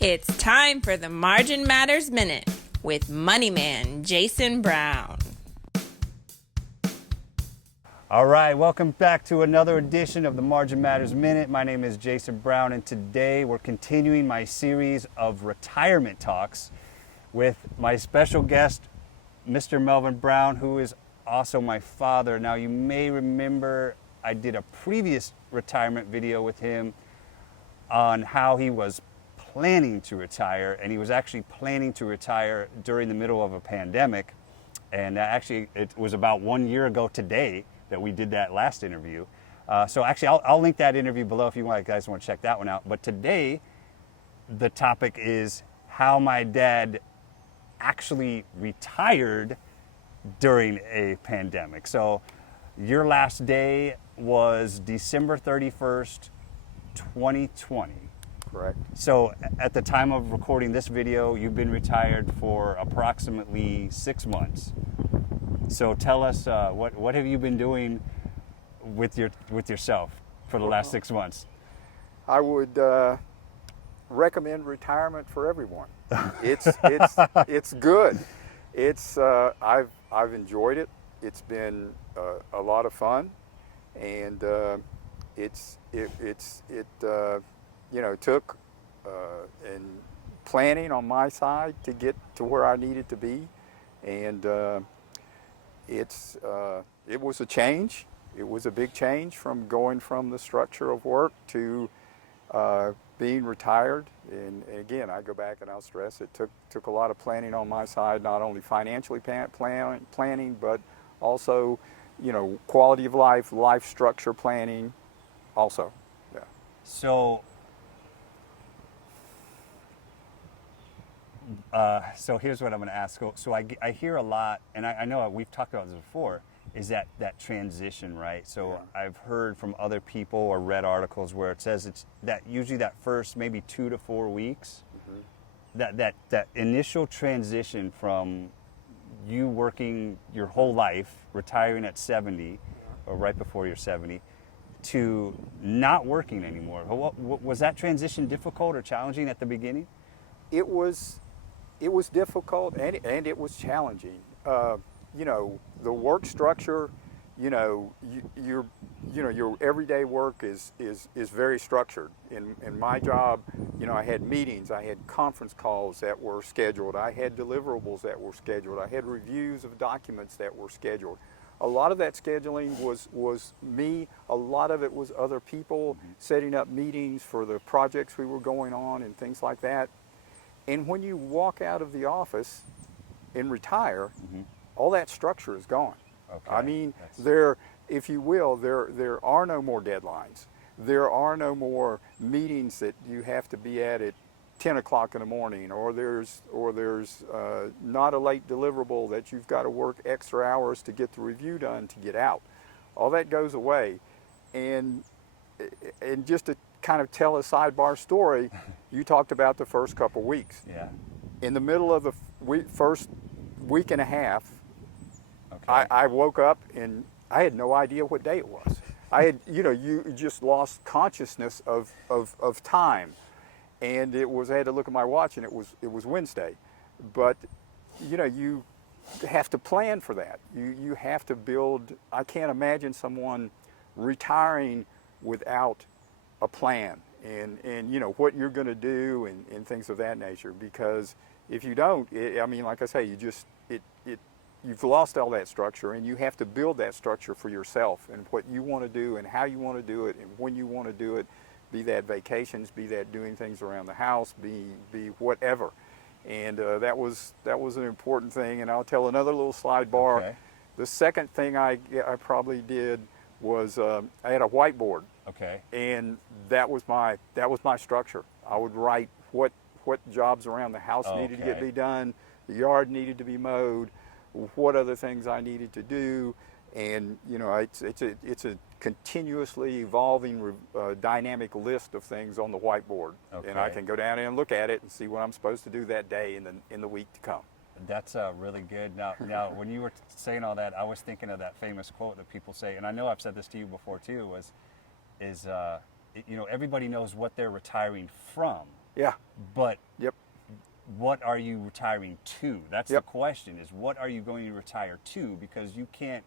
It's time for the Margin Matters Minute with Money Man Jason Brown. All right, welcome back to another edition of the Margin Matters Minute. My name is Jason Brown, and today we're continuing my series of retirement talks with my special guest, Mr. Melvin Brown, who is also my father. Now, you may remember I did a previous retirement video with him on how he was planning to retire, and he was actually planning to retire during the middle of a pandemic. And actually, it was about 1 year ago today that we did that last interview. So actually, I'll link that interview below if you guys want to check that one out. But today, the topic is how my dad actually retired during a pandemic. So your last day was December 31st, 2020. Correct. So at the time of recording this video, you've been retired for approximately 6 months. So tell us, what have you been doing with yourself for the last 6 months? I would recommend retirement for everyone. It's good. I've enjoyed it. It's been a lot of fun, and took and planning on my side to get to where I needed to be, and it was a change. It was a big change from going from the structure of work to being retired. And again, I go back and I'll stress it took a lot of planning on my side, not only financially planning, but also, quality of life structure planning, also. Yeah. So here's what I'm going to ask. So I hear a lot, and I know we've talked about this before, is that transition, right? So yeah. I've heard from other people or read articles where it says it's that usually that first maybe 2 to 4 weeks, that initial transition from you working your whole life, retiring at 70 or right before you're 70, to not working anymore. Was that transition difficult or challenging at the beginning? It was difficult and it was challenging. The work structure, your everyday work is very structured. In my job, I had meetings, I had conference calls that were scheduled, I had deliverables that were scheduled, I had reviews of documents that were scheduled. A lot of that scheduling was me. A lot of it was other people setting up meetings for the projects we were going on and things like that. And when you walk out of the office and retire, all that structure is gone. Okay. I mean, if you will, there are no more deadlines. There are no more meetings that you have to be at 10 o'clock in the morning, or there's not a late deliverable that you've got to work extra hours to get the review done to get out. All that goes away. And just to kind of tell a sidebar story, you talked about the first couple weeks. Yeah. In the middle of the first week and a half, okay. I woke up and I had no idea what day it was. I had, you just lost consciousness of time, and I had to look at my watch, and it was Wednesday. But you have to plan for that. You have to build. I can't imagine someone retiring without a plan and what you're going to do and things of that nature, because if you don't, like I say, you've lost all that structure, and you have to build that structure for yourself and what you want to do and how you want to do it and when you want to do it, be that vacations, be that doing things around the house, be whatever. And that was an important thing. And I'll tell another little sidebar. Okay. The second thing I probably did was I had a whiteboard. Okay. And that was my structure. I would write what jobs around the house needed to be done, the yard needed to be mowed, what other things I needed to do, and it's a continuously evolving dynamic list of things on the whiteboard. Okay. And I can go down and look at it and see what I'm supposed to do that day in the week to come. That's really good. Now, when you were saying all that, I was thinking of that famous quote that people say, and I know I've said this to you before too, is everybody knows what they're retiring from. Yeah. But Yep. what are you retiring to? That's Yep. the question, is what are you going to retire to? Because you can't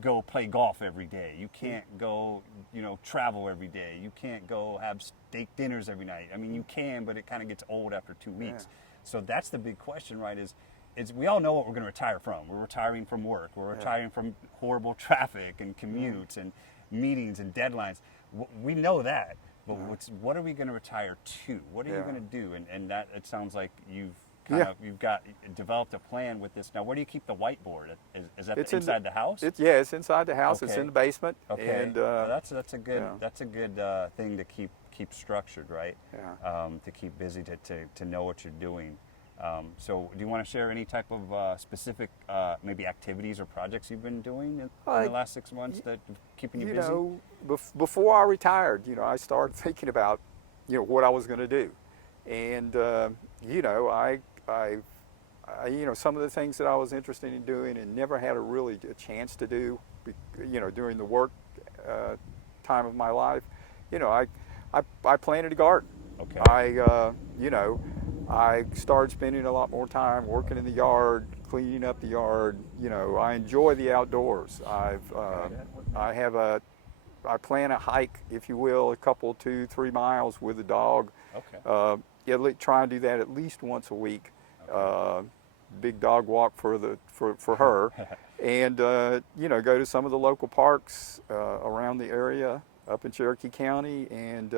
go play golf every day. You can't go, travel every day. You can't go have steak dinners every night. I mean, you can, but it kind of gets old after 2 weeks. So that's the big question, right? Is we all know what we're going to retire from. We're retiring from work. We're retiring from horrible traffic and commutes and meetings and deadlines. We know that. But what are we going to retire to? What are you going to do? And that, it sounds like you've developed a plan with this. Now, where do you keep the whiteboard? Is that inside the house? It's inside the house. Okay. It's in the basement. Okay. And that's a good thing to keep structured, right? Yeah. To keep busy, to know what you're doing. So, do you want to share any type of specific maybe activities or projects you've been doing in the last 6 months that keeping you busy? Before I retired, I started thinking about, what I was going to do, and I some of the things that I was interested in doing and never had a chance to do, during the work time of my life. I planted a garden. Okay. I started spending a lot more time working in the yard, cleaning up the yard. I enjoy the outdoors. I plan a hike, if you will, a couple, 2-3 miles with the dog. Okay. Try and do that at least once a week. Big dog walk for her, and go to some of the local parks around the area up in Cherokee County, and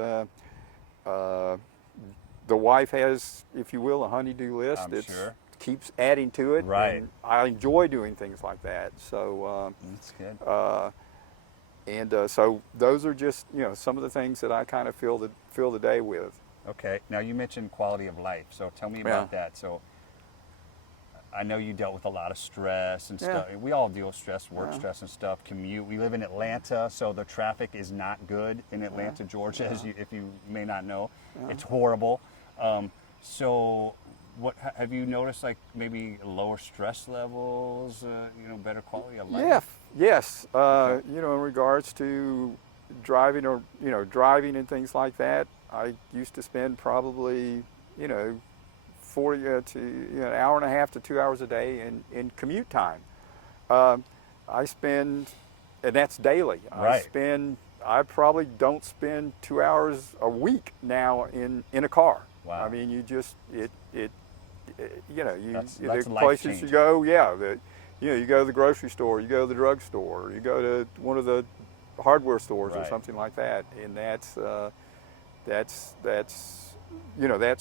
the wife has, if you will, a honey-do list. I'm sure. Keeps adding to it. Right. And I enjoy doing things like that. So That's good. so those are just some of the things that I kind of fill the day with. Okay. Now, you mentioned quality of life. So tell me about that. So I know you dealt with a lot of stress and stuff. We all deal with stress, work stress and stuff, commute. We live in Atlanta, so the traffic is not good in Atlanta, Georgia, if you may not know. It's horrible. So what have you noticed, like maybe lower stress levels, better quality of life? Yeah, yes. In regards to driving driving and things like that, I used to spend probably, 40 to an hour and a half to 2 hours a day in commute time. I spend, and that's daily. Right. I probably don't spend 2 hours a week now in a car. Wow. I mean, That's the life places changing. you go, you go to the grocery store, you go to the drugstore, you go to one of the hardware stores or Right. something like that, and that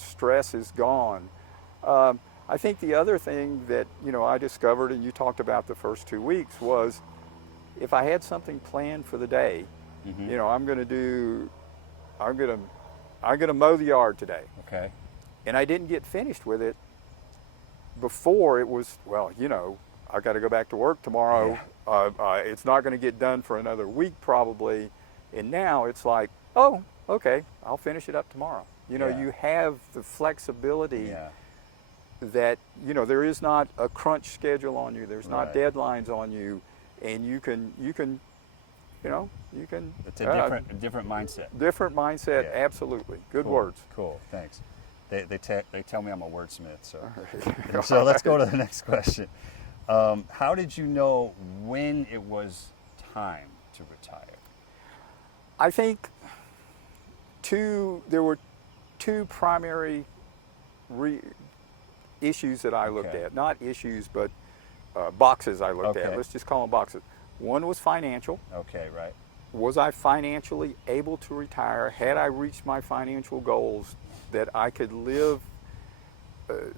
stress is gone. I think the other thing that I discovered, and you talked about the first 2 weeks, was if I had something planned for the day, I'm going to mow the yard today. Okay. And I didn't get finished with it before it was, I got to go back to work tomorrow. It's not going to get done for another week probably. And now it's like, oh, okay, I'll finish it up tomorrow. You have the flexibility that, there is not a crunch schedule on you. There's not deadlines on you. And you can. It's a different mindset. Different mindset, absolutely. Good words. Cool, thanks. They tell me I'm a wordsmith, so. So let's go to the next question. How did you know when it was time to retire? I think there were two primary issues that I looked at. Not issues, but boxes I looked at. Let's just call them boxes. One was financial. Okay, right. Was I financially able to retire? Had I reached my financial goals that I could live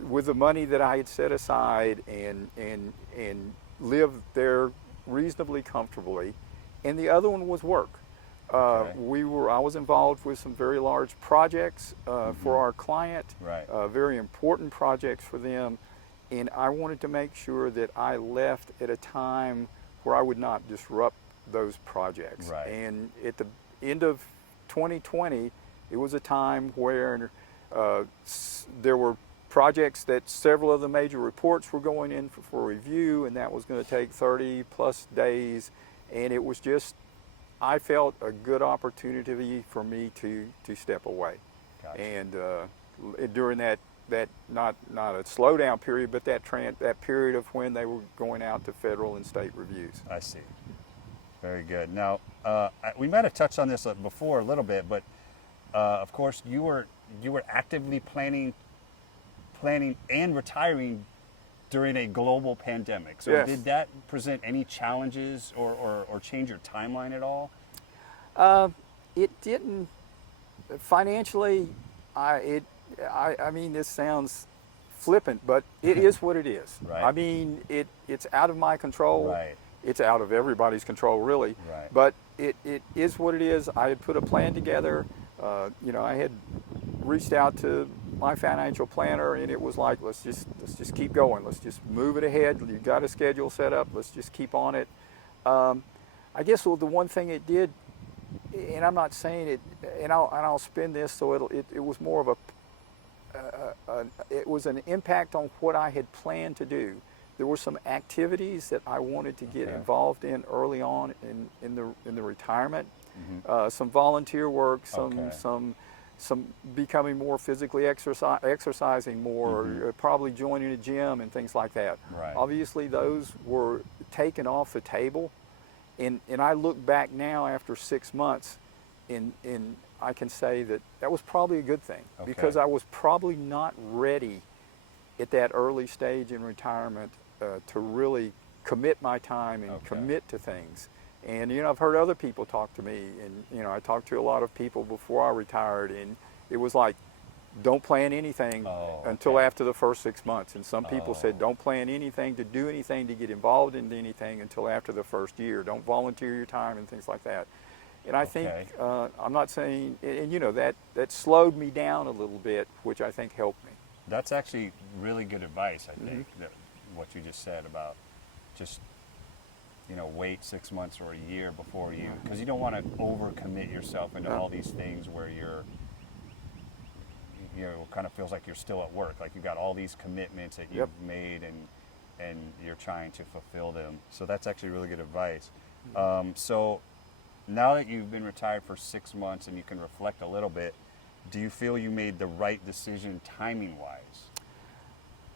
with the money that I had set aside and live there reasonably comfortably? And the other one was work. I was involved with some very large projects for our client, very important projects for them, and I wanted to make sure that I left at a time where I would not disrupt those projects. Right. And at the end of 2020, it was a time where there were projects that several of the major reports were going in for review, and that was going to take 30 plus days, and it was just, I felt a good opportunity for me to step away. Gotcha. And during that not a slowdown period, but that period of when they were going out to federal and state reviews. I see. Very good. Now, we might have touched on this before a little bit, but of course, you were actively planning and retiring during a global pandemic. So yes. Did that present any challenges or change your timeline at all? It didn't. Financially, I mean, this sounds flippant, but it is what it is. Right. I mean, it's out of my control. Right. It's out of everybody's control, really. Right. But it is what it is. I had put a plan together. I had reached out to my financial planner, and it was like, let's just keep going. Let's just move it ahead. You've got a schedule set up. Let's just keep on it. I guess the one thing it did, and I'm not saying it, and I'll spin this so it was more of it was an impact on what I had planned to do. There were some activities that I wanted to get involved in early on in the retirement. Mm-hmm. Some volunteer work, some becoming more physically exercising more, mm-hmm. Probably joining a gym and things like that. Right. Obviously, those were taken off the table, and I look back now after 6 months, and I can say that was probably a good thing, because I was probably not ready at that early stage in retirement to really commit my time and commit to things. And I've heard other people talk to me, and I talked to a lot of people before I retired, and it was like, don't plan anything until after the first 6 months. And some people said, don't plan anything to do anything, to get involved in anything until after the first year. Don't volunteer your time and things like that. And I think, I'm not saying, and that slowed me down a little bit, which I think helped me. That's actually really good advice, I think, that what you just said about just, wait 6 months or a year before you, because you don't want to overcommit yourself into all these things where you're, kind of feels like you're still at work, like you've got all these commitments that you've made and you're trying to fulfill them. So that's actually really good advice. So now that you've been retired for 6 months and you can reflect a little bit, do you feel you made the right decision timing-wise?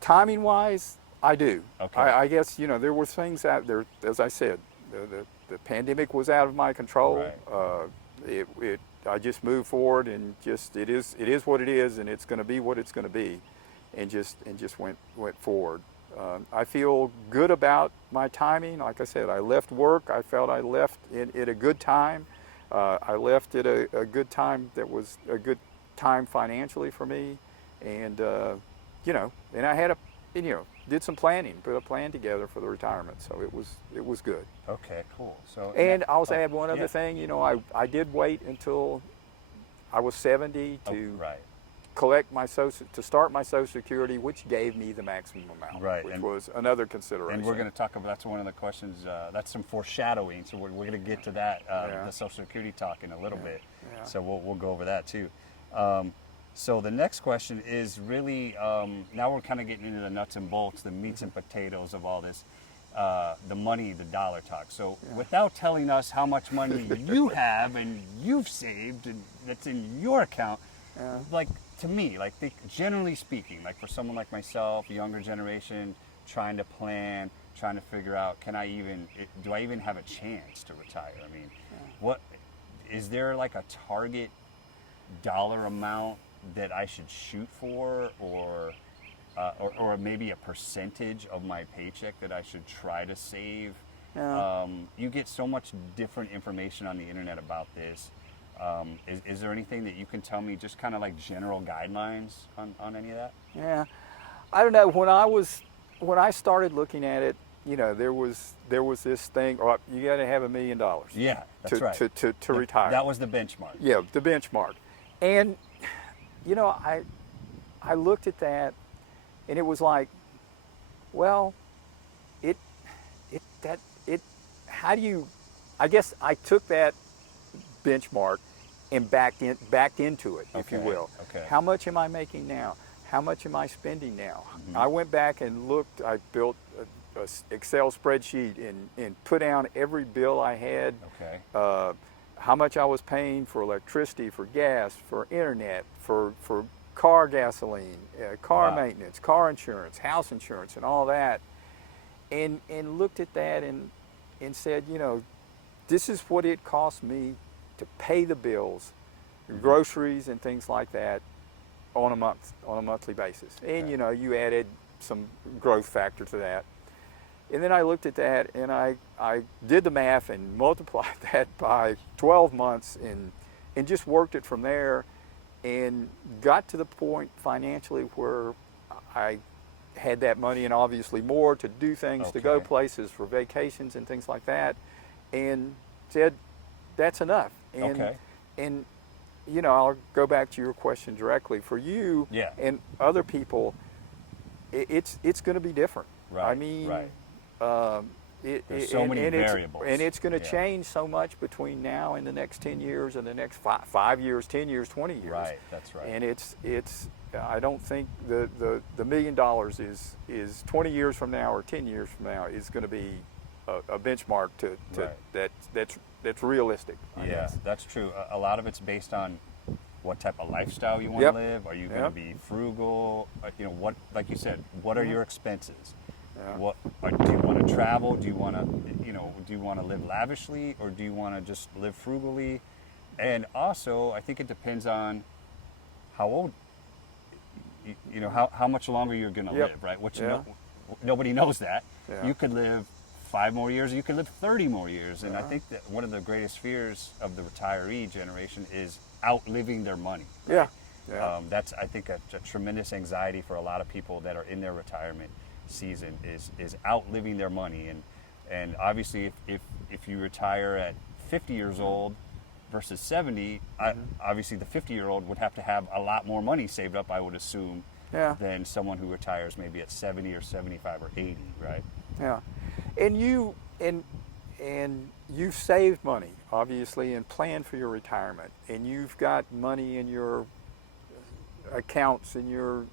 Timing-wise, I do. Okay. I guess, there were things out there, as I said, the pandemic was out of my control. Right. I just moved forward, and just it is what it is, and it's going to be what it's going to be, and just went forward. I feel good about my timing. Like I said, I left work. I felt I left at a good time. I left at a good time that was a good time financially for me, and and I had did some planning, put a plan together for the retirement, so it was good. Okay, cool. So and I'll add one other thing. I did wait until I was 70 to collect to start my Social Security, which gave me the maximum amount, which was another consideration. And we're going to talk about, that's one of the questions, that's some foreshadowing, so we're going to get to that, the Social Security talk in a little bit. Yeah. So we'll go over that too. So the next question is really, now we're kind of getting into the nuts and bolts, the meats and potatoes of all this, the money, the dollar talk. So without telling us how much money you have and you've saved and that's in your account, like to me, like generally speaking, like for someone like myself, younger generation, trying to plan, trying to figure out, do I even have a chance to retire? I mean, what is there like a target dollar amount that I should shoot for, or maybe a percentage of my paycheck that I should try to save? You get so much different information on the internet about this. Is there anything that you can tell me, just kind of like general guidelines on any of that? Yeah, I don't know. When I started looking at it, there was this thing. You got to have $1 million. Yeah, that's right. To retire. That was the benchmark. Yeah, the benchmark. And I looked at that, and it was like, well, how do you? I guess I took that benchmark and backed into it, if you will. Okay. How much am I making now? How much am I spending now? Mm-hmm. I went back and looked. I built a Excel spreadsheet and put down every bill I had. Okay. How much I was paying for electricity, for gas, for internet, for car gasoline, car Wow. maintenance, car insurance, house insurance, and all that, and looked at that and said, this is what it cost me to pay the bills, groceries and things like that on a monthly basis. And Okay. you added some growth factor to that. And then I looked at that and I did the math and multiplied that by 12 months and just worked it from there and got to the point financially where I had that money and obviously more to do things, to go Okay. places for vacations and things like that, and said, that's enough. Okay. And I'll go back to your question directly. For you Yeah. and other people, it's going to be different. Right. I mean, right. There's so and many variables. it's going to Yeah. change so much between now and the next 10 years and the next 5 years, 10 years, 20 years. Right. That's right. And it's I don't think the $1 million is 20 years from now or 10 years from now is going to be a benchmark to Right. that's realistic. I Yeah, guess. that's true. A lot of it's based on what type of lifestyle you want Yep. to live. Are you going Yep. to be frugal? What, like you said, what are your expenses? Yeah. What do you want to travel? Do you want to, do you want to live lavishly, or do you want to just live frugally? And also, I think it depends on how old, how much longer you're going to Yep. live, right? What Yeah. nobody knows that. Yeah. You could live 5 more years, or you could live 30 more years. And I Uh-huh. think that one of the greatest fears of the retiree generation is outliving their money. Yeah. Yeah. That's, I think, a tremendous anxiety for a lot of people that are in their retirement season is outliving their money. And obviously, if you retire at 50 years old versus 70, obviously the 50-year-old would have to have a lot more money saved up, I would assume, Yeah. than someone who retires maybe at 70 or 75 or 80, right? Yeah, and you've saved money obviously and planned for your retirement, and you've got money in your accounts, in your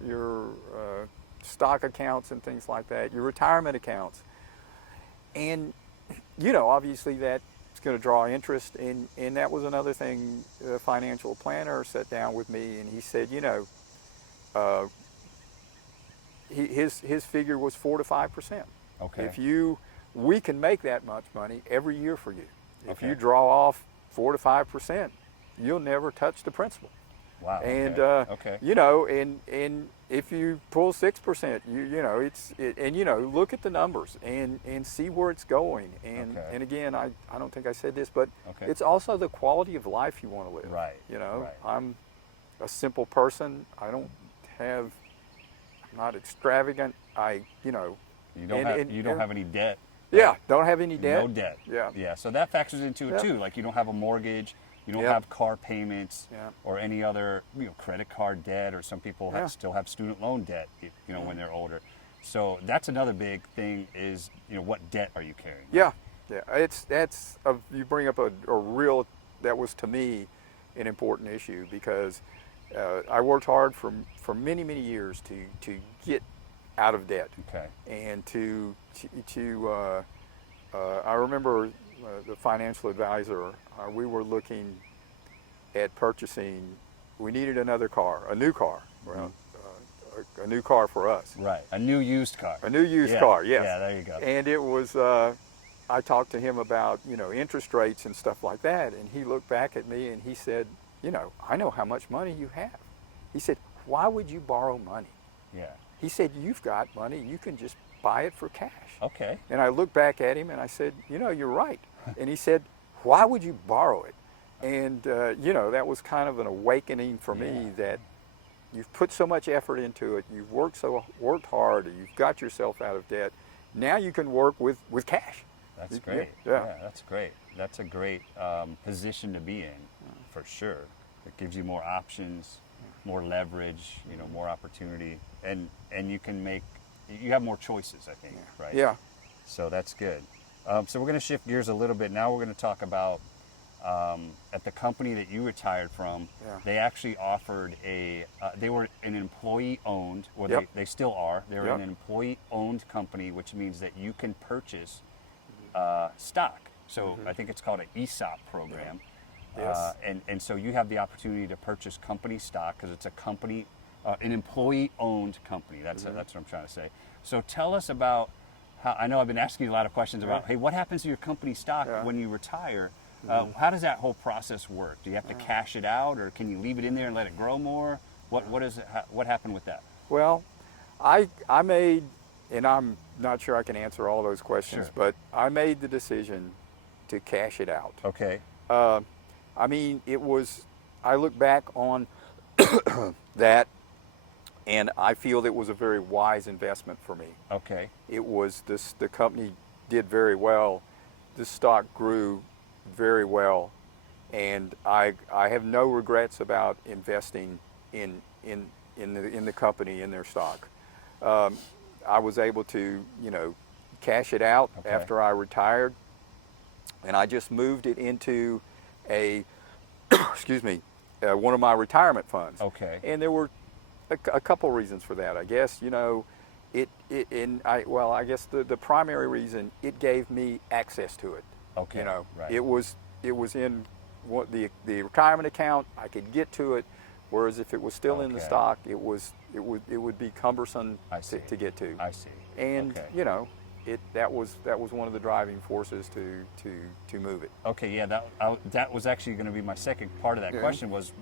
stock accounts and things like that, your retirement accounts, and obviously that's going to draw interest, and that was another thing. The financial planner sat down with me and he said, his figure was 4 to 5%. Okay. We can make that much money every year for you. If Okay. you draw off 4 to 5%, you'll never touch the principal. Wow. And okay. and if you pull 6%, look at the numbers and see where it's going. And Okay. and again, I don't think I said this, but Okay. it's also the quality of life you want to live. Right. Right. I'm a simple person. I'm not extravagant. You don't and- have any debt. Yeah, don't have any debt. No debt. Yeah. Yeah. So that factors into it Yeah. too. Like you don't have a mortgage, you don't Yeah. have car payments, Yeah. or any other credit card debt, or some people Yeah. still have student loan debt. When they're older. So that's another big thing is what debt are you carrying? Yeah, you bring up a real, that was to me an important issue, because I worked hard for many years to get out of debt. Okay. And I remember the financial advisor, we were looking at purchasing, we needed another car, a new car, well, a new car for us. Right. A new used car. A new used Yeah. car, yes. Yeah. There you go. And it was, I talked to him about, interest rates and stuff like that, and he looked back at me and he said, I know how much money you have. He said, why would you borrow money? Yeah. He said, you've got money, you can just buy it for cash. Okay. And I looked back at him and I said, you're right. And he said, why would you borrow it? And, that was kind of an awakening for me, Yeah. that you've put so much effort into it, you've worked hard, you've got yourself out of debt. Now you can work with cash. That's great. Yeah. That's great. That's a great position to be in, for sure. It gives you more options, more leverage, more opportunity, and you have more choices, I think, right? Yeah. So that's good. So we're going to shift gears a little bit. Now we're going to talk about at the company that you retired from. Yeah. They actually offered they were an employee-owned, or Yep. they still are. They're Yep. an employee-owned company, which means that you can purchase stock. So I think it's called an ESOP program. Yes. And so you have the opportunity to purchase company stock because it's a company an employee-owned company. That's what I'm trying to say. So tell us about how. I know I've been asking you a lot of questions about, hey, what happens to your company stock when you retire? How does that whole process work? Do you have to cash it out, or can you leave it in there and let it grow more? What is it? What happened with that? Well, I made, and I'm not sure I can answer all those questions, Sure. but I made the decision to cash it out. Okay. I mean, I look back on that, and I feel it was a very wise investment for me. Okay. The company did very well. The stock grew very well, and I have no regrets about investing in the company, in their stock. I was able to, cash it out after I retired, and I just moved it into a, excuse me, one of my retirement funds. Okay. And there were a couple reasons for that. I guess, I guess the primary reason, it gave me access to it. Okay. Right. It was in the retirement account. I could get to it, whereas if it was still in the stock, it would be cumbersome to get to. I see. And that was one of the driving forces to move it. Okay, yeah, that was actually going to be my second part of that question was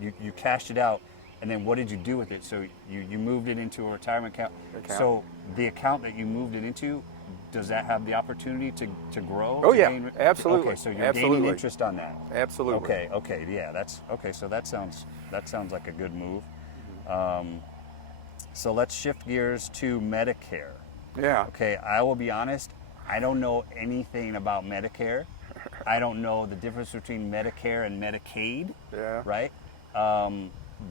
you cashed it out, and then what did you do with it? So you moved it into a retirement account. So the account that you moved it into, does that have the opportunity to grow? Oh, yeah, absolutely. Okay, so you're gaining interest on that. Absolutely. Okay, yeah, that's okay. So that sounds like a good move. So let's shift gears to Medicare. Yeah. Okay, I will be honest, I don't know anything about Medicare. I don't know the difference between Medicare and Medicaid. Yeah. Right?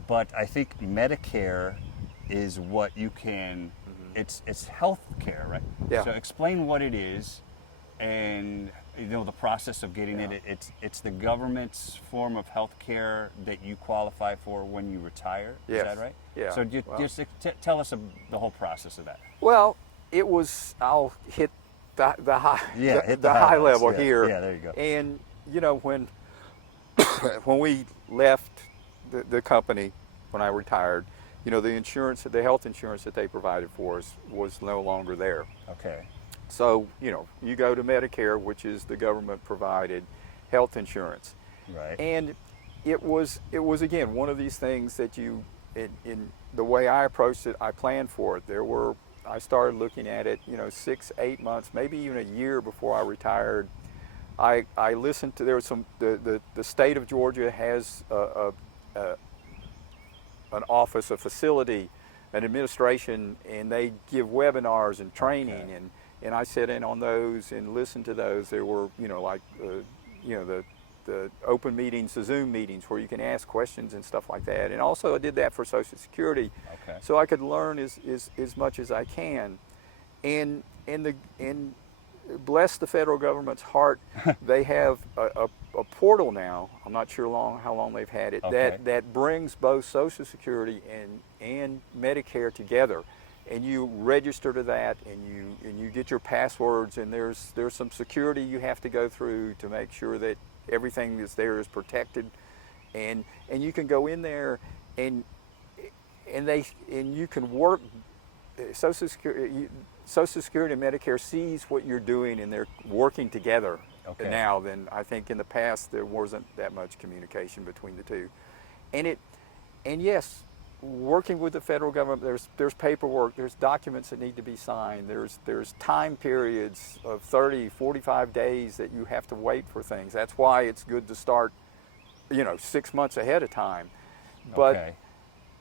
But I think Medicare is what you can, it's health care, right? Yeah. So explain what it is and the process of getting it. It's the government's form of health care that you qualify for when you retire. Yes. Is that right? Yeah. So just tell us the whole process of that. Well, I'll hit the high, hit the high level yeah. here. Yeah, there you go. And when when we left the company, when I retired, the health insurance that they provided for us was no longer there. Okay. So, you go to Medicare, which is the government provided health insurance. Right. And it was again one of these things that in the way I approached it, I planned for it. I started looking at it, 6, 8 months, maybe even a year before I retired. I listened to, there was the state of Georgia has an office, a facility, an administration, and they give webinars and training, and I sat in on those and listened to those. There were, the open meetings, the Zoom meetings where you can ask questions and stuff like that. And also I did that for Social Security, so I could learn as much as I can. And bless the federal government's heart, they have a portal now. I'm not sure how long they've had it, that brings both Social Security and Medicare together. And you register to that, and you get your passwords, and there's some security you have to go through to make sure that everything that's there is protected, and you can go in there and you can work. Social Security and Medicare sees what you're doing, and they're working together now. Then I think in the past there wasn't that much communication between the two, and yes, working with the federal government, there's paperwork, there's documents that need to be signed, there's time periods of 30, 45 days that you have to wait for things. That's why it's good to start, 6 months ahead of time. But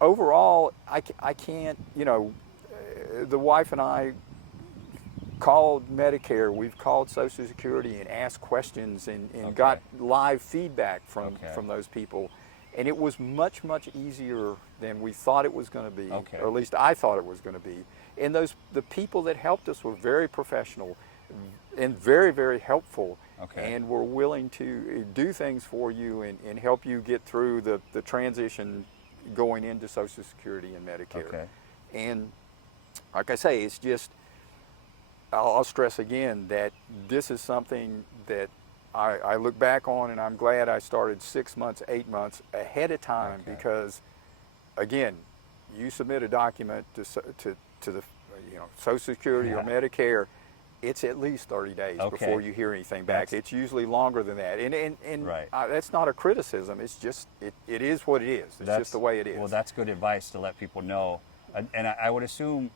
overall, I can't, the wife and I called Medicare, we've called Social Security and asked questions and got live feedback from those people. And it was much, much easier than we thought it was going to be, or at least I thought it was going to be. And the people that helped us were very professional and very, very helpful, and were willing to do things for you and help you get through the transition going into Social Security and Medicare. And like I say, it's just, I'll stress again that this is something that I look back on, and I'm glad I started 6 months, 8 months ahead of time, because again, you submit a document to the Social Security or Yeah. Medicare, it's at least 30 days Okay. before you hear anything back. It's usually longer than that, and Right. that's not a criticism. It's just it is what it is. It's just the way it is. Well, that's good advice to let people know. And I would assume,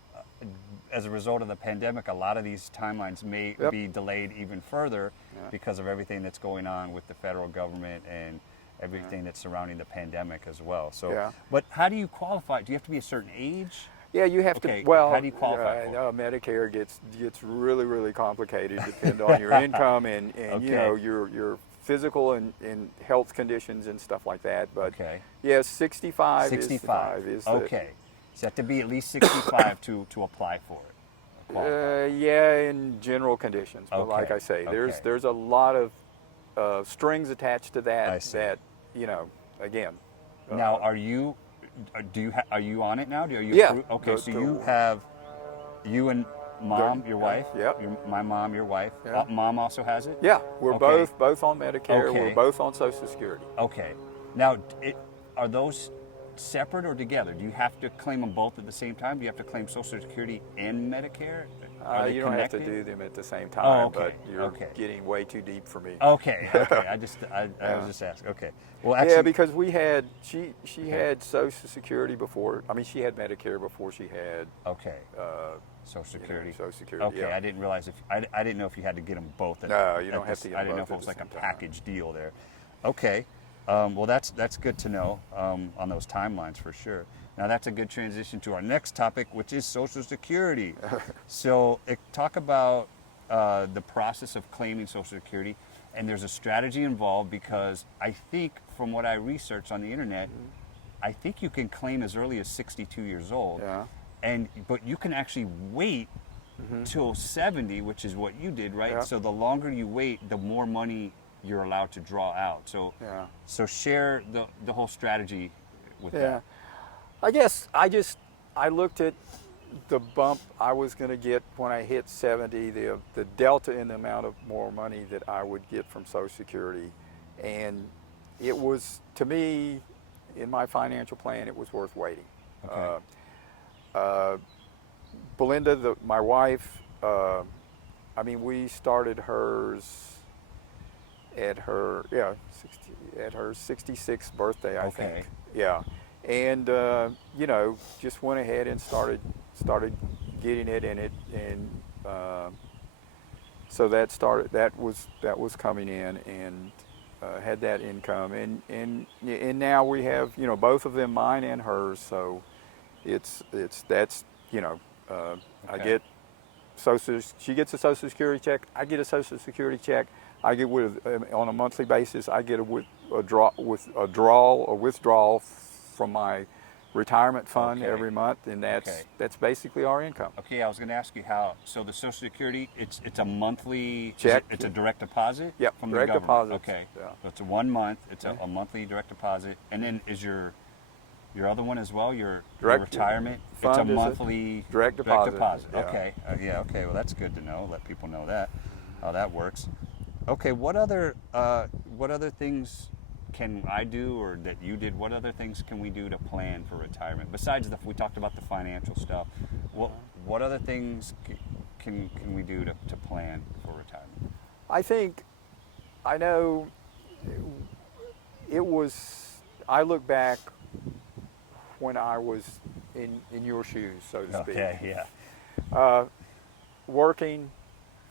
as a result of the pandemic, a lot of these timelines may Yep. be delayed even further Yeah. because of everything that's going on with the federal government and everything that's surrounding the pandemic as well. So, Yeah. but how do you qualify? Do you have to be a certain age? Yeah, you have Okay, to. Well, how do you qualify for it? Medicare gets really really complicated. Depend on your income and Okay. your physical and health conditions and stuff like that. But Okay. yeah, 65. 65. Is Okay. So you have to be at least 65 to apply for it. Qualify. Yeah, in general conditions. But like Okay, I say, okay. there's a lot of strings attached to that. I see. That again. Now, are you are you on it now? Are you Yeah. approved? Okay, so The- you have and mom, your yeah, wife. yep. My mom, your wife. Yeah. Mom also has it. Yeah, we're Okay. both on Medicare. Okay. We're both on Social Security. Okay. Now, are those separate or together? Do you have to claim them both at the same time? Do you have to claim Social Security and Medicare? Are they You don't have to connected? do them at the same time, okay, but you're okay. getting way too deep for me. Okay. Okay. I was just asking. Okay. Well, actually, Yeah, because we had she had Social Security before. I mean, she had Medicare before she had okay. uh, Social Security. Social Security. Okay, yeah. I didn't realize if I didn't know if you had to get them both. No, you don't at have to get I didn't know both if it at was the like a same time. package deal there. Okay, well that's good to know on those timelines for sure. Now that's a good transition to our next topic, which is Social Security. So talk about the process of claiming Social Security, and there's a strategy involved because I think from what I researched on the internet, I think you can claim as early as 62 years old. Yeah. But you can actually wait till 70, which is what you did, right? Yeah. So the longer you wait, the more money you're allowed to draw out. So Yeah. so share the whole strategy with Yeah. that. I guess I looked at the bump I was going to get when I hit 70, the delta in the amount of more money that I would get from Social Security, and it was, to me, in my financial plan, it was worth waiting. Okay. Belinda, my wife, I mean, we started hers at her 66th birthday, I Okay. think. Yeah, and just went ahead and started getting it in it, and so that was coming in, and had that income, and now we have both of them, mine and hers. So that's I Okay. get she gets a Social Security check, I get a Social Security check. I get on a monthly basis. I get a withdrawal from my retirement fund Okay. every month, and Okay. that's basically our income. Okay, I was going to ask you how. So the Social Security, it's a monthly Check. It's a direct deposit. Yep, from direct the government. deposit. Okay, Yeah. so it's a 1 month. It's Yeah. a monthly direct deposit, and then is your other one as well? Your Direct retirement. It's a fund is a monthly direct deposit. Yeah. Okay, okay. Well, that's good to know. Let people know that how that works. Okay, what other things can I do, or that you did? What other things can we do to plan for retirement besides we talked about the financial stuff? What other things can we do to plan for retirement? I know it was. I look back when I was in your shoes, so to speak. Okay, yeah. Working,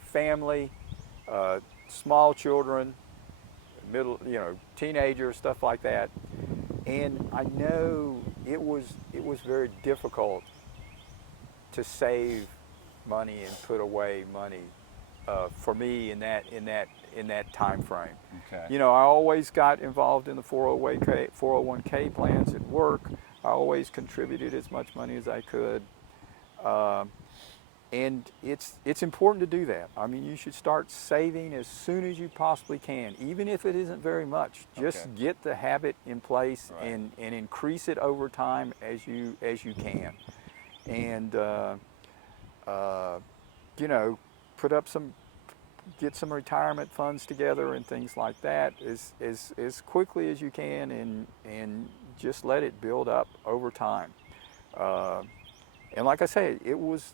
family, small children, teenagers, stuff like that, and I know it was very difficult to save money and put away money for me in that time frame. Okay. I always got involved in the 401k plans at work. I always contributed as much money as I could. And it's important to do that. I mean, you should start saving as soon as you possibly can, even if it isn't very much. Just Okay. get the habit in place, Right. and increase it over time as you can. And get some retirement funds together and things like that as quickly as you can, and just let it build up over time. And like I say, it was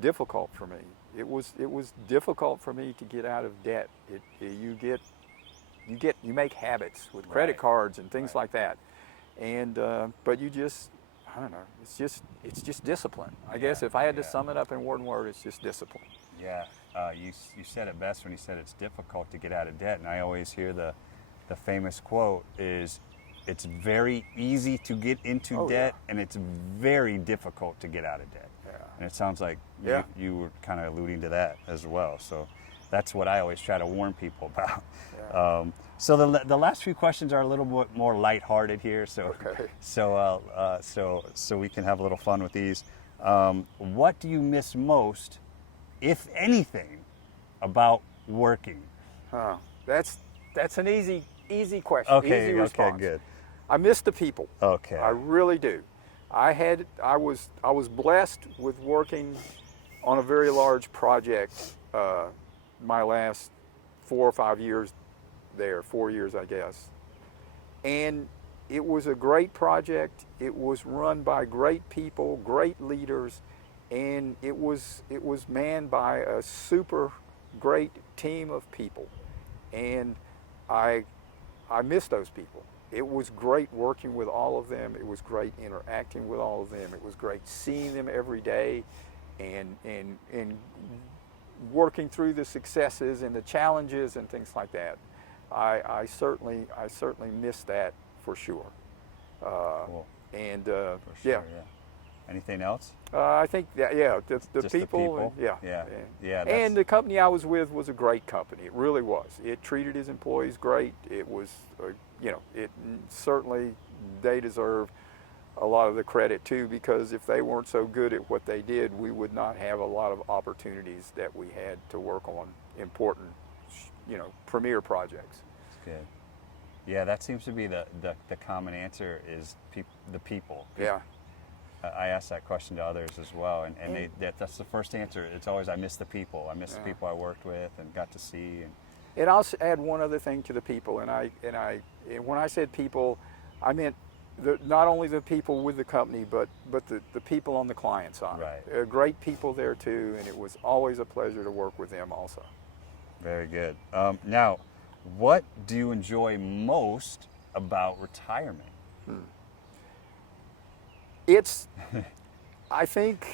difficult for me. It was difficult for me to get out of debt. You make habits with credit cards and things like that, and but I don't know. It's just discipline. I guess if I had to sum it up in one word, it's just discipline. Yeah, you said it best when you said it's difficult to get out of debt, and I always hear the famous quote is, it's very easy to get into debt, and it's very difficult to get out of debt. Yeah. And it sounds like you were kind of alluding to that as well. So that's what I always try to warn people about. Yeah. So the last few questions are a little bit more lighthearted here. So so we can have a little fun with these. What do you miss most, if anything, about working? That's an easy question. Okay, easy response. Okay, good. I miss the people. Okay. I really do. I was blessed with working on a very large project my last 4 or 5 years there, 4 years I guess. And it was a great project. It was run by great people, great leaders, and it was manned by a super great team of people. And I miss those people. It was great working with all of them. It was great interacting with all of them. It was great seeing them every day and working through the successes and the challenges and things like that. I certainly miss that for sure. Cool. And For sure, yeah. Anything else? I think that, the Just people, the people? Yeah. And the company I was with was a great company. It really was. It treated its employees great. It was, it certainly they deserve a lot of the credit too, because if they weren't so good at what they did, we would not have a lot of opportunities that we had to work on important, premier projects. That's good. Yeah, that seems to be the common answer is the people. Yeah. I ask that question to others as well, and that's the first answer. It's always, I miss the people. I miss the people I worked with and got to see. And I'll add one other thing to the people. And when I said people, I meant not only the people with the company, but the people on the client side. Right. Great people there too, and it was always a pleasure to work with them also. Very good. Now, what do you enjoy most about retirement? I think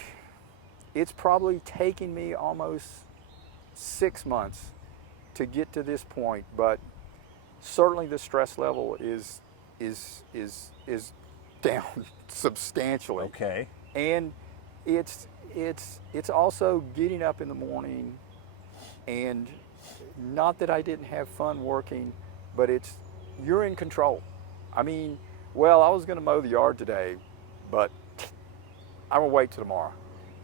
it's probably taken me almost 6 months to get to this point, but certainly the stress level is down substantially. Okay. And it's also getting up in the morning, and not that I didn't have fun working, but you're in control. I mean, I was going to mow the yard today, but I'm going to wait till tomorrow.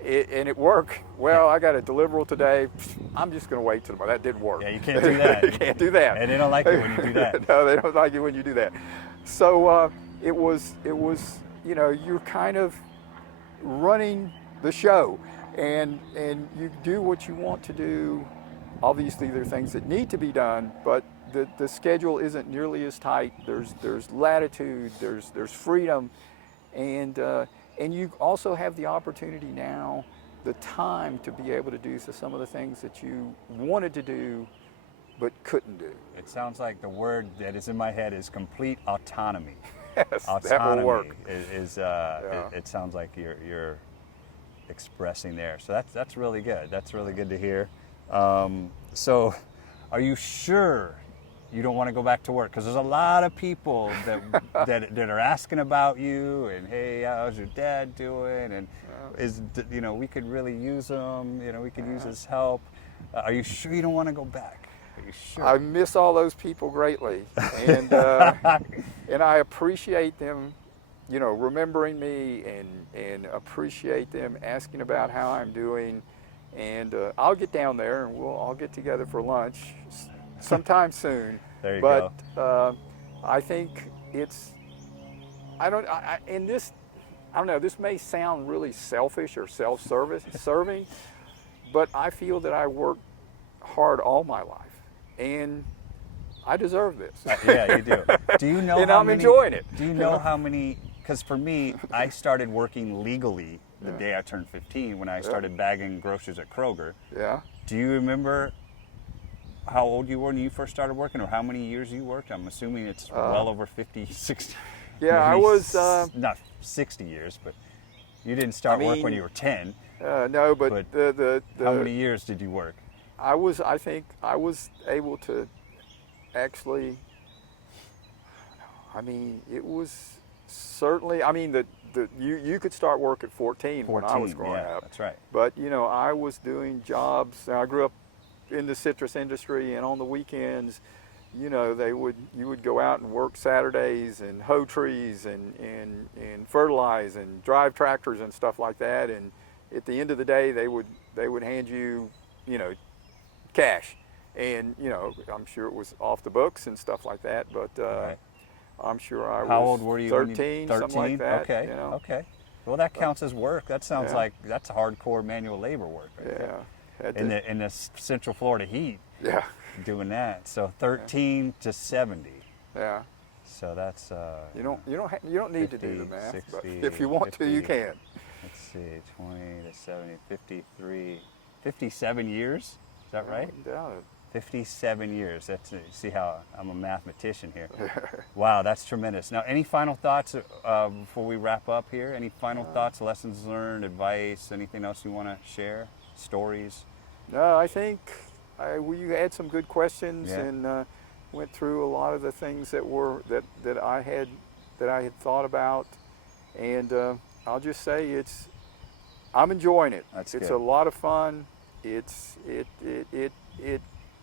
And it worked. I got a deliverable today. I'm just going to wait till tomorrow. That didn't work. Yeah, you can't do that. You can't do that. And they don't like it when you do that. No, they don't like it when you do that. So it was you're kind of running the show, and you do what you want to do. Obviously, there are things that need to be done, but the schedule isn't nearly as tight. There's latitude. There's freedom. And you also have the opportunity now, the time to be able to do some of the things that you wanted to do but couldn't do. It sounds like the word that is in my head is complete autonomy. Yes, autonomy that will work. It sounds like you're expressing there. So that's really good. That's really good to hear. So are you sure you don't want to go back to work? Because there's a lot of people that are asking about you, and hey, how's your dad doing? And we could really use him. We could use his help. Are you sure you don't want to go back? Are you sure? I miss all those people greatly, and and I appreciate them, remembering me, and appreciate them asking about how I'm doing. And I'll get down there, and I'll get together for lunch sometime soon. There you go. But I think I don't know, this may sound really selfish or self-serving, but I feel that I worked hard all my life, and I deserve this. Yeah, you do. Do you know? And I'm enjoying it. Do you know how many because for me, I started working legally the day I turned 15 when I started bagging groceries at Kroger. Yeah. Do you remember how old you were when you first started working, or how many years you worked? I'm assuming it's well over 50, 60. Yeah, I was not 60 years, but you didn't start work when you were 10. no, but the how many years did you work? I think I was able to actually, I mean, it was certainly, I mean, you could start work at 14 when I was growing up. That's right. But, you know, I was doing jobs. I grew up in the citrus industry, and on the weekends, you know, you would go out and work Saturdays and hoe trees and fertilize and drive tractors and stuff like that. And at the end of the day, they would hand you, you know, cash. And, you know, I'm sure it was off the books and stuff like that, but Right. I'm sure I was How old were you? 13, 13? something like that. Okay. You know? Okay. Well, that counts as work. That sounds Yeah. like that's hardcore manual labor work. Right there. Yeah. Had In to- the Central Florida heat, yeah. doing that. So 13 to 70. Yeah. So that's You don't need to do the 50, math, 60, but if you want to, you 50. can. Let's see, 20 to 70, 53, 57 years. Is that right? Yeah. 57 years. That's see how I'm a mathematician here. Wow, that's tremendous. Now, any final thoughts before we wrap up here? Any final thoughts, lessons learned, advice, anything else you want to share? Stories? No, I think you had some good questions Yeah. and went through a lot of the things that I had thought about, and I'll just say I'm enjoying it. That's It's good. a lot of fun.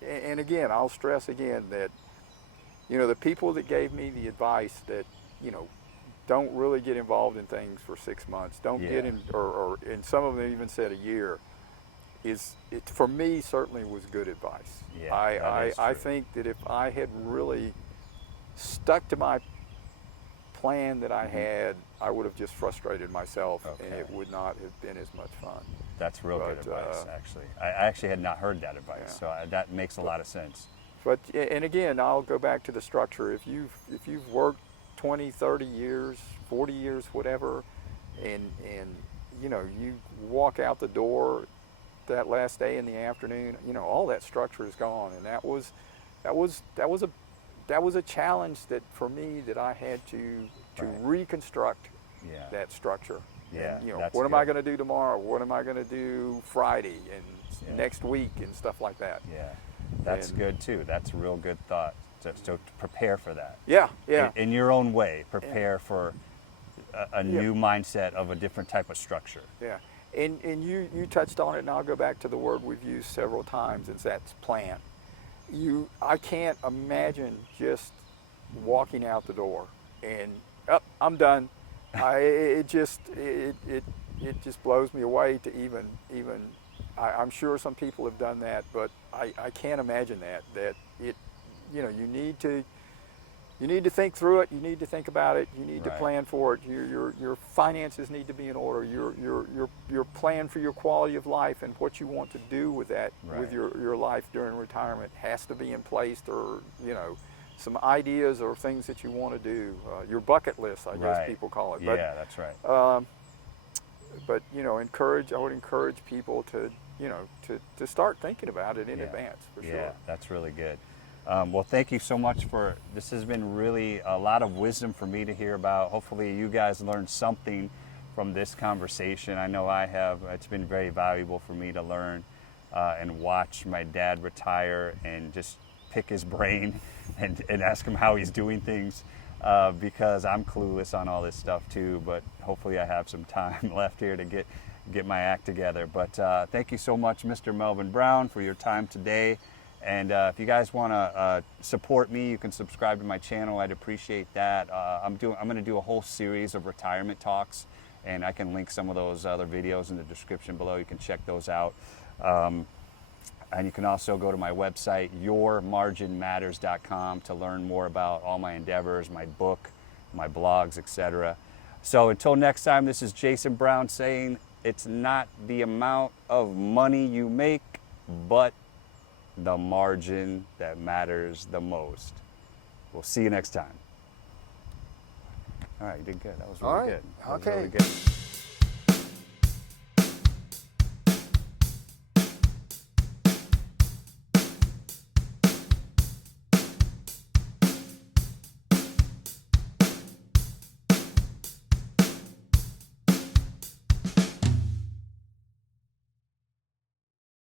And again, I'll stress again that, you know, the people that gave me the advice that, you know, don't really get involved in things for 6 months, don't get in, or and some of them even said a year, for me certainly was good advice. Yeah, I think that if I had really stuck to my plan that I had, I would have just frustrated myself, and it would not have been as much fun. That's real good advice, actually. I actually had not heard that advice, so that makes a lot of sense. But, and again, I'll go back to the structure. If you've worked 20, 30 years, 40 years, whatever, and you know, you walk out the door that last day in the afternoon, you know, all that structure is gone, and that was a challenge that for me that I had to reconstruct that structure. Yeah, And, you know, that's what am I good. going to do tomorrow? What am I going to do Friday and next week and stuff like that? Yeah, that's And- good too. That's a real good thought. So to prepare for that. Yeah, yeah. In your own way, prepare for a new mindset of a different type of structure. Yeah, and you touched on it, and I'll go back to the word we've used several times, is that's plan. I can't imagine just walking out the door and I'm done. It just blows me away to even I'm sure some people have done that, but I can't imagine that it, you know, you need to think through it. You need to think about it. You need to plan for it. Your finances need to be in order. Your plan for your quality of life and what you want to do with that, with your life during retirement, has to be in place. Or, you know, some ideas or things that you want to do. Your bucket list, I guess people call it. Yeah, that's right. But you know, I would encourage people to, you know, to start thinking about it in advance, for sure. Yeah, that's really good. Well, thank you so much this has been really a lot of wisdom for me to hear about. Hopefully you guys learned something from this conversation. I know I have. It's been very valuable for me to learn and watch my dad retire and just pick his brain and ask him how he's doing things because I'm clueless on all this stuff too, but hopefully I have some time left here to get my act together. But thank you so much, Mr. Melvin Brown, for your time today. And if you guys want to support me, you can subscribe to my channel. I'd appreciate that. I'm going to do a whole series of retirement talks, and I can link some of those other videos in the description below. You can check those out. And you can also go to my website, yourmarginmatters.com, to learn more about all my endeavors, my book, my blogs, etc. So until next time, this is Jason Brown saying, it's not the amount of money you make, but the margin that matters the most. We'll see you next time. All right, you did good. That was All really right. good. That was Okay. really good.